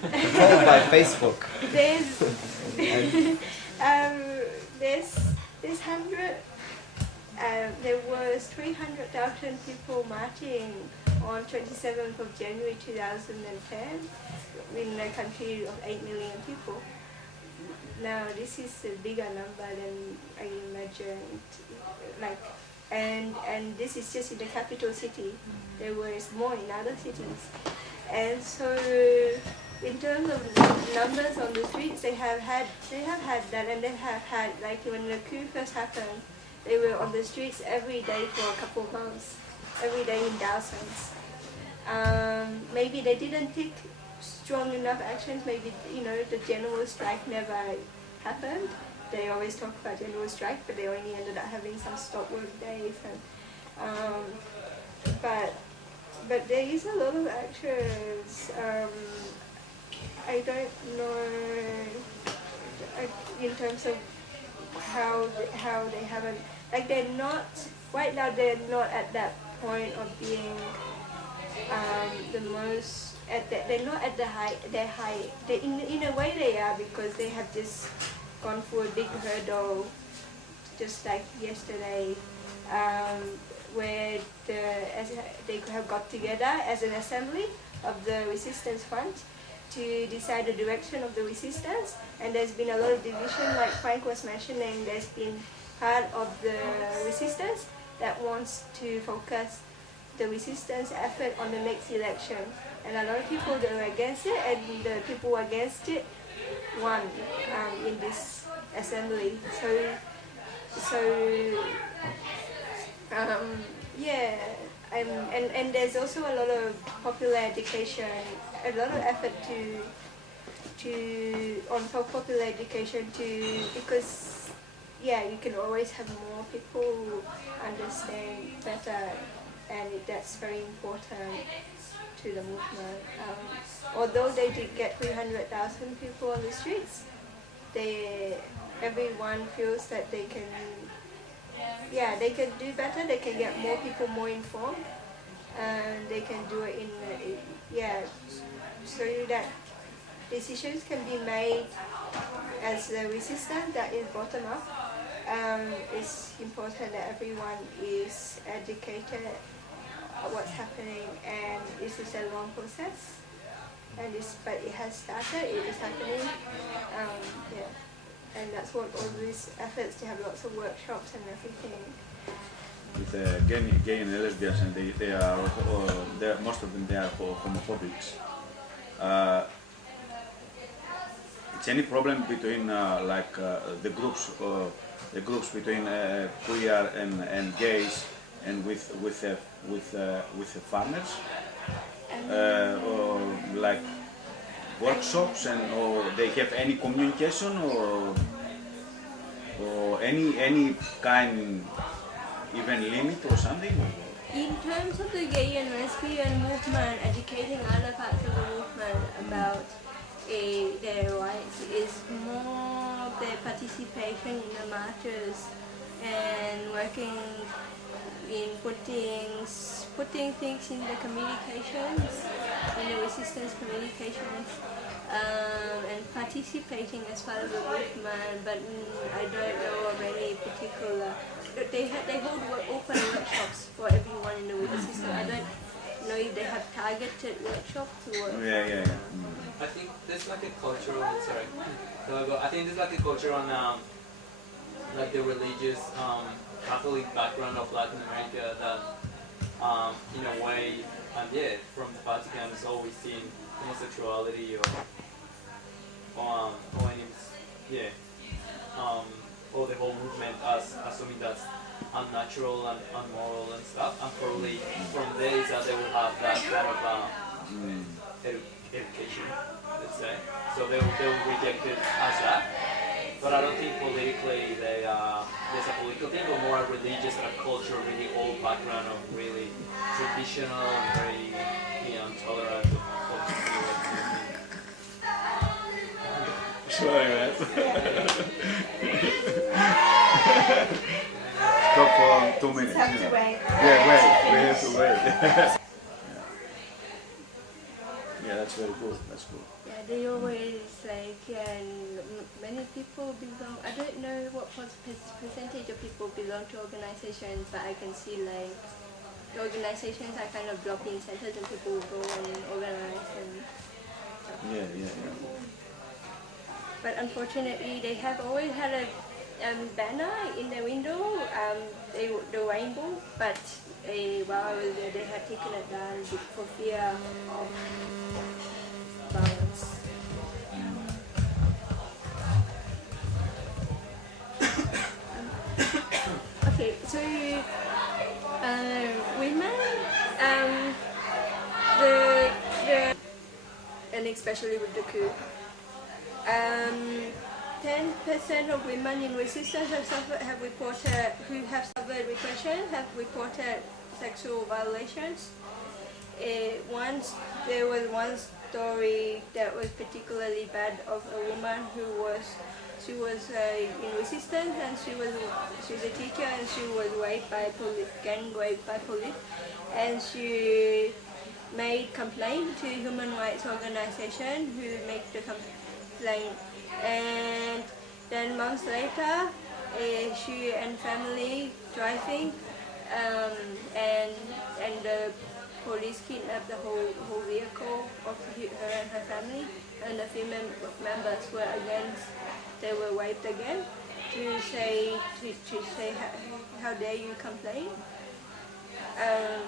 Controlled by Facebook. There's there was 300,000 people marching on 27th of January 2010 in a country of 8 million people. Now this is a bigger number than I imagined. And this is just in the capital city. There was more in other cities. And so in terms of numbers on the streets, they have had that, and they have had, like when the coup first happened, they were on the streets every day for a couple of months, every day in thousands. Maybe they didn't take strong enough actions. Maybe the general strike never happened. They always talk about general strike, but they only ended up having some stop work days. And but there is a lot of actions. I don't know in terms of how they haven't, like, they're not right now. They're not at that point of being the most they're not at the high. In a way they are, because they have just gone through a big hurdle, just like yesterday, where they have got together as an assembly of the resistance front to decide the direction of the resistance. And there's been a lot of division, like Frank was mentioning. There's been part of the resistance that wants to focus the resistance effort on the next election, and a lot of people that were against it, and the people against it won in this assembly. Yeah, and there's also a lot of popular education, a lot of effort on popular education because you can always have more people understand better, and that's very important to the movement. Although they did get 300,000 people on the streets, everyone feels that they can do better. They can get more people more informed, and they can do it so that decisions can be made as a resistance that is bottom up. It's important that everyone is educated what's happening, and this is a long process, but it has started, it is happening, and that's what all these efforts to have lots of workshops and everything. With gay and lesbians, and they are most of them they are homophobics. It's any problem between the groups between queer and gays and with the farmers, or like workshops, or they have any communication or any kind, even limit or something? In terms of the gay and lesbian movement, educating other parts of the movement about their rights is more their participation in the marches and working in putting things in the communications, in the resistance communications, and participating as part of the movement. But I don't know of any particular. They hold open workshops for everyone in the resistance. I don't know if they have targeted workshops or. I think there's like a cultural. I think there's like a culture on like the religious Catholic background of Latin America that in a way, from the Vatican is always seen homosexuality or the whole movement as something that's unnatural and unmoral and stuff, and probably from there is that they will have that kind of education, let's say. So they will reject it as that. But I don't think politically there's a political thing, but more a religious and a cultural, really old background of really traditional and very intolerant of Sorry, man. Stop for 2 minutes. Have to wait. Yeah, wait. We have to wait. Yeah, that's That's very good. That's good. Yeah, they always like, many people belong, I don't know what percentage of people belong to organizations, but I can see like the organizations are kind of drop-in centers and people go and organize and stuff. Yeah. But unfortunately, they have always had a banner in the window, the rainbow, but while I was there, they had taken it down for fear of violence. Okay, so women, and especially with the coup. 10% of women in resistance have reported repression, have reported sexual violations. There was one story that was particularly bad of a woman who was in resistance, and she was a teacher, and she was gang raped by police, and she made complaint to human rights organization who made the complaint, and then months later she and family driving, and the police kidnapped the whole vehicle of her and her family, and a few members were against. They were raped again to say how dare you complain, and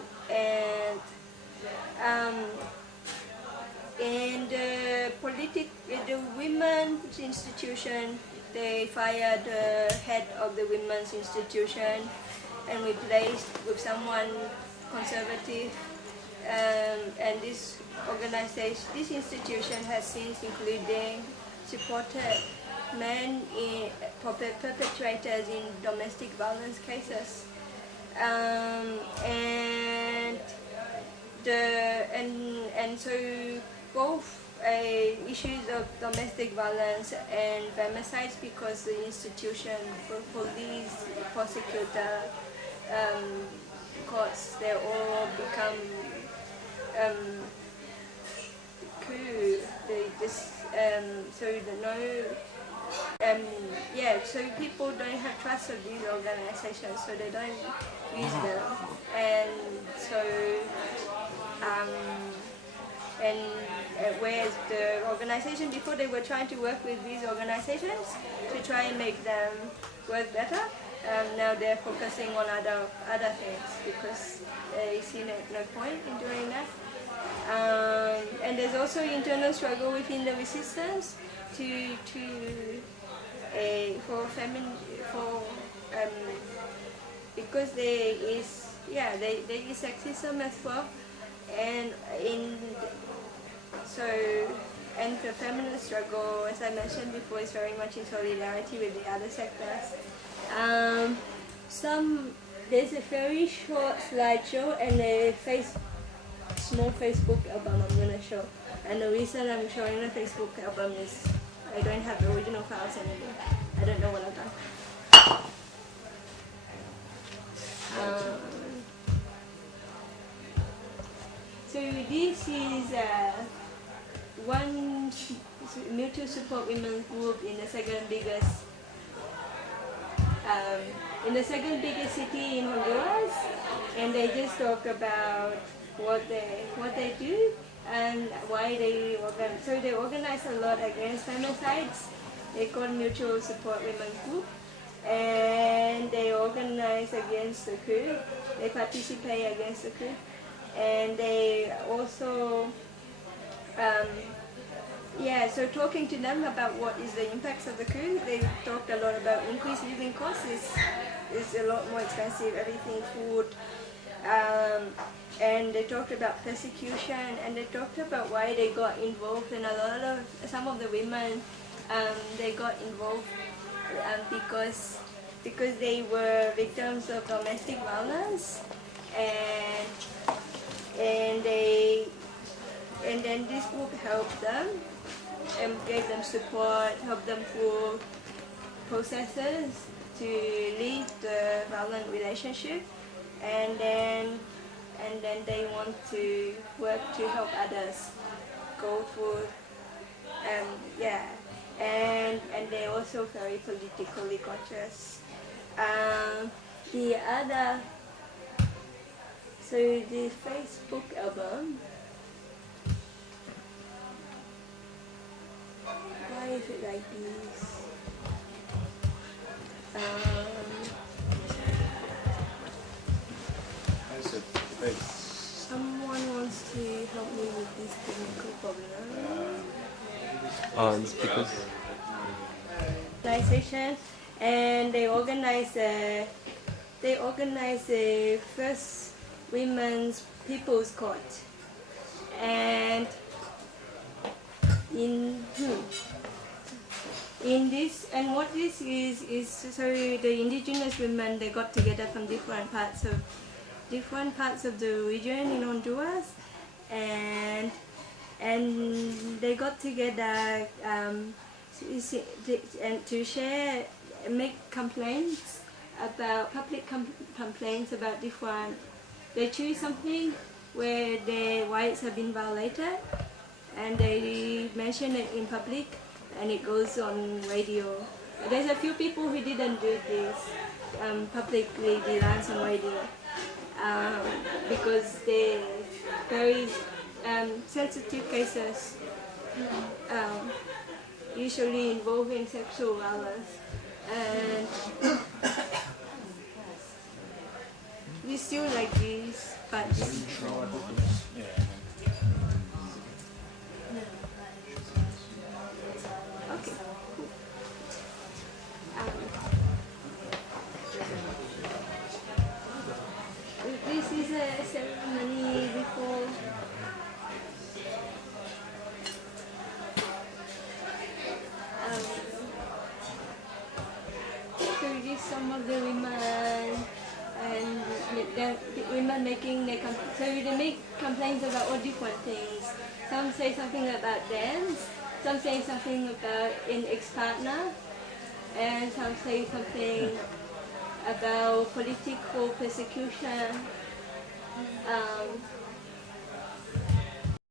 the women's institution, they fired the head of the women's institution and replaced with someone conservative. And this institution has since supported men perpetrators in domestic violence cases, and so both issues of domestic violence and femicides, because the institution, police, prosecutor, courts, they all become coup. So people don't have trust of these organizations, so they don't use them, and so whereas the organization before, they were trying to work with these organizations to try and make them work better. Now they're focusing on other things because they see no point in doing that. And there's also internal struggle within the resistance because there is sexism as well, and the feminist struggle, as I mentioned before, is very much in solidarity with the other sectors. There's a very short slideshow and a small Facebook album I'm going to show. And the reason I'm showing the Facebook album is I don't have the original files anymore. I don't know what I've done. So this is one mutual support women's group in the second biggest city in Honduras, and they just talk about what they do and why they organize. So they organize a lot against femicides. They call Mutual Support Women's Group, and they organize against the coup. They participate against the coup, and they also so talking to them about what is the impacts of the coup, they talked a lot about increased living costs. Is a lot more expensive, everything, food, and they talked about persecution, and they talked about why they got involved, and some of the women, they got involved because they were victims of domestic violence, and then this group helped them and gave them support, helped them through processes to leave the violent relationship, and then they want to work to help others go for, yeah, and they're also very politically conscious. The other, so the Facebook album, why is it like this? That's it. Hey. Someone wants to help me with this technical problem. It's because Organization, and they organize the first women's people's court, and in this, and what this is so the indigenous women, they got together from different parts of the region in Honduras, and they got together and to share, make complaints about public complaints about different. They choose something where the rights have been violated, and they mention it in public, and it goes on radio. There's a few people who didn't do this publicly, they dance on radio, because they're very sensitive cases, usually involving sexual violence, and we still like this, but okay, cool. This is a ceremony before. So this some of the women, and the women making their so they make complaints about all different things. Some say something about dance, some say something about an ex-partner, and some say something about political persecution.